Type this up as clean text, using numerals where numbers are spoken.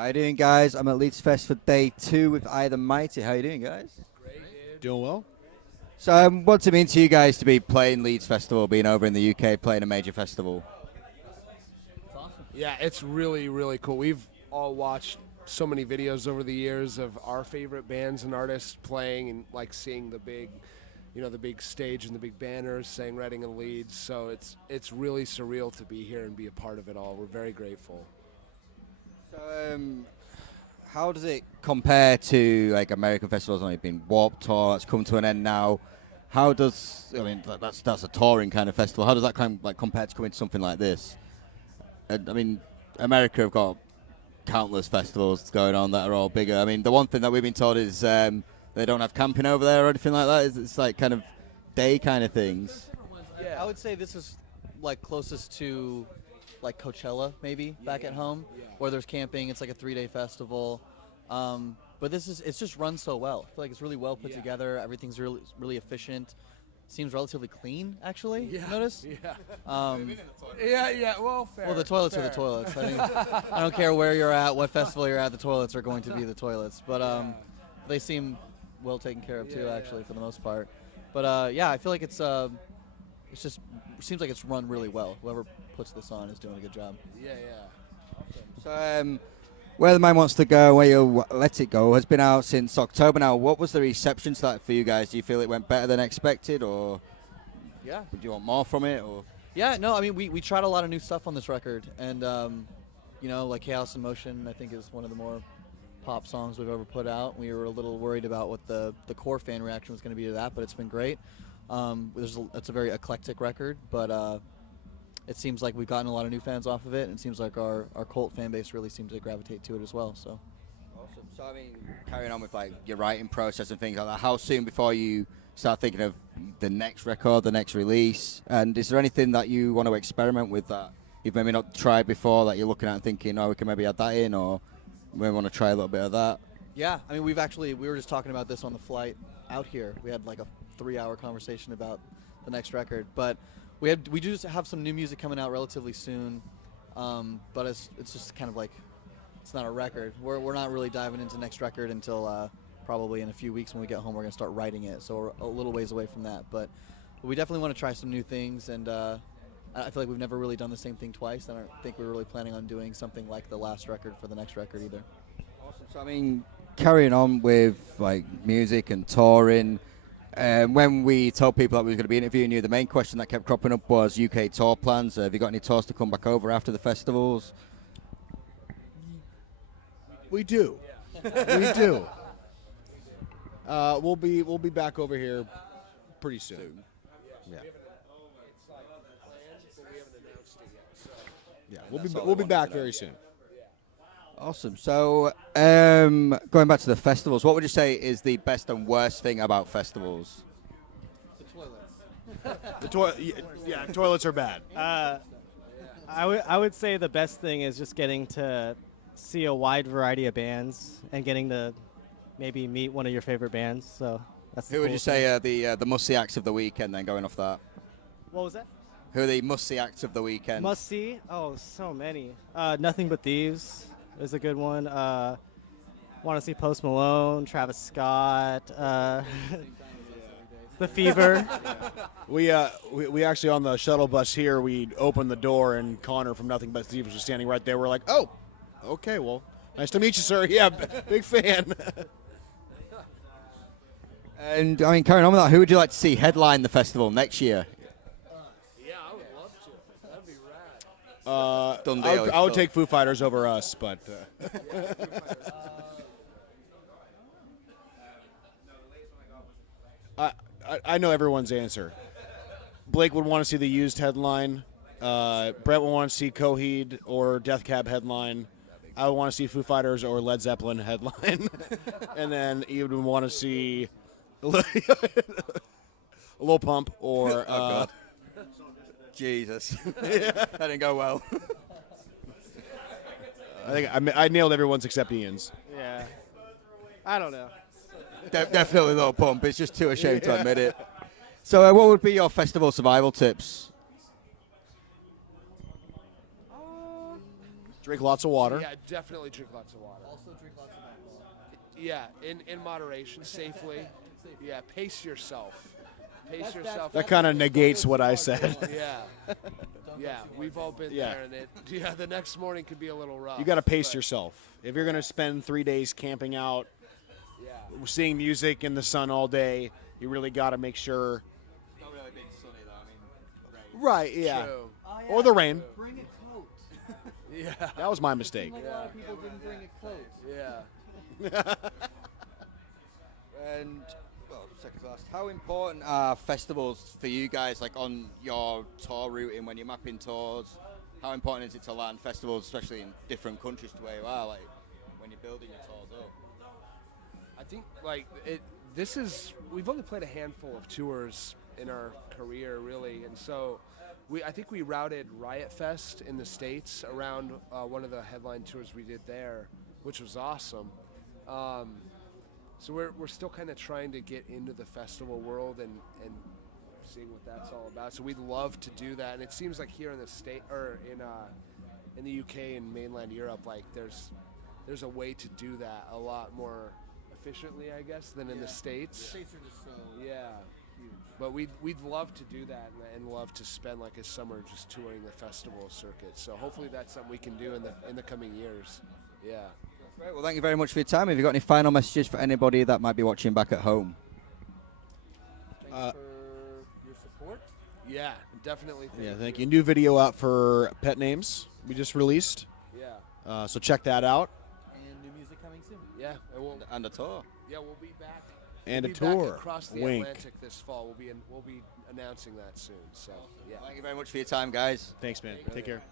How you doing, guys? I'm at Leeds Fest for day 2 with I the Mighty. How you doing, guys? Great. Doing well. So, what's it mean to you guys to be playing Leeds Festival, being over in the UK, playing a major festival? It's awesome. Yeah, it's really, really cool. We've all watched so many videos over the years of our favorite bands and artists playing and like seeing the big, the big stage and the big banners saying Reading and Leeds. So it's really surreal to be here and be a part of it all. We're very grateful. So, how does it compare to like American festivals? Only been Warped Tour that's come to an end now. How does that's a touring kind of festival? How does that kind of like compare to coming to something like this? America have got countless festivals going on that are all bigger. I mean, the one thing that we've been told is they don't have camping over there or anything like that. It's like kind of day kind of things. Yeah. I would say this is like closest to like Coachella maybe back at home, where there's camping. It's like a 3-day festival, but it's just run so well. I feel like it's really well put together. Everything's really efficient. Seems relatively clean, actually. Yeah. Notice? Yeah. Well, fair. Well, the toilets are the toilets. I mean, I don't care where you're at, what festival you're at. The toilets are going to be the toilets. But they seem well taken care of too, actually, for the most part. But I feel like it's just seems like it's run really well. Whoever puts this on is doing a good job. Yeah. So, Where the Mind Wants to Go, Where You Let It Go has been out since October now. What was the reception to that for you guys? Do you feel it went better than expected, or would you want more from it? Or yeah, no, I mean we tried a lot of new stuff on this record, and like Chaos in Motion, I think is one of the more pop songs we've ever put out. We were a little worried about what the core fan reaction was going to be to that, but it's been great. It's a very eclectic record, but it seems like we've gotten a lot of new fans off of it, and it seems like our cult fan base really seems to gravitate to it as well. So, awesome. So, I mean, carrying on with like your writing process and things like that, how soon before you start thinking of the next record, the next release? And is there anything that you want to experiment with that you've maybe not tried before that you're looking at and thinking, oh, we can maybe add that in, or we want to try a little bit of that? Yeah, I mean, we were just talking about this on the flight out here. We had like a 3-hour conversation about the next record, but we do have some new music coming out relatively soon, but it's just kind of like, it's not a record. We're not really diving into the next record until probably in a few weeks when we get home. We're going to start writing it, so we're a little ways away from that. But we definitely want to try some new things, and I feel like we've never really done the same thing twice. I don't think we're really planning on doing something like the last record for the next record either. Awesome. So, I mean, carrying on with like music and touring, when we told people that we were going to be interviewing you, the main question that kept cropping up was UK tour plans. Have you got any tours to come back over after the festivals? We do. We do. We'll be back over here pretty soon. Yeah, we'll be back very soon. Awesome. So, going back to the festivals, what would you say is the best and worst thing about festivals? The toilets. Toilets are bad. I would say the best thing is just getting to see a wide variety of bands and getting to maybe meet one of your favorite bands. So that's Who would you say the must-see acts of the weekend, then, going off that? What was that? Who are the must-see acts of the weekend? Must-see? Oh, so many. Nothing But Thieves is a good one. Want to see Post Malone, Travis Scott, The Fever. We actually, on the shuttle bus here, we opened the door and Connor from Nothing But Thieves was standing right there. We're like, oh, okay, well, nice to meet you, sir. Yeah, big fan. And, I mean, carrying on with that, who would you like to see headline the festival next year? Yeah, I would love to. That'd be rad. I would take Foo Fighters over us, but... I know everyone's answer. Blake would want to see the Used headline. Brett would want to see Coheed or Death Cab headline. I would want to see Foo Fighters or Led Zeppelin headline. And then you would want to see Lil Pump or... Oh, God. Jesus. That didn't go well. I think I nailed everyone's except Ian's. Yeah. I don't know. Definitely Lil Pump. It's just too ashamed to admit it. So what would be your festival survival tips? Drink lots of water. Yeah, definitely drink lots of water. Also drink lots of alcohol. Yeah, in moderation, safely. Yeah, pace yourself. Pace yourself. That kind of negates what I said. Yeah. Yeah, we've all been Yeah. there, and the next morning could be a little rough. You got to pace but- yourself. If you're going to spend 3 days camping out, Yeah. seeing music in the sun all day, you really got to make sure. It's not really being sunny though. I mean, Right, yeah. True. Or the rain. Bring a coat. Yeah. That was my mistake. Like a lot of people didn't bring a coat. Yeah. And well, second to last, how important are festivals for you guys? Like on your tour routing when you're mapping tours, how important is it to land festivals, especially in different countries to where you are? Like when you're building your tours up. I think we've only played a handful of tours in our career, really, and so I think we routed Riot Fest in the States around one of the headline tours we did there, which was awesome. So we're still kind of trying to get into the festival world and seeing what that's all about. So we'd love to do that, and it seems like here in the state or in the UK and mainland Europe, like there's a way to do that a lot more efficiently, I guess, than in the States. The States are just so Yeah. huge. But we'd love to do that and love to spend like a summer just touring the festival circuit. So hopefully that's something we can do in the coming years. Yeah. Great. Well, thank you very much for your time. Have you got any final messages for anybody that might be watching back at home? Thanks for your support. Yeah, definitely. Yeah, thank you. New video out for Pet Names we just released. Yeah. So check that out. And new music coming soon. Yeah. And a tour. Yeah, we'll be back. And we'll a be back tour. across the Wink. Atlantic this fall. We'll be announcing that soon. So yeah. Thank you very much for your time, guys. Thanks, man. Take care.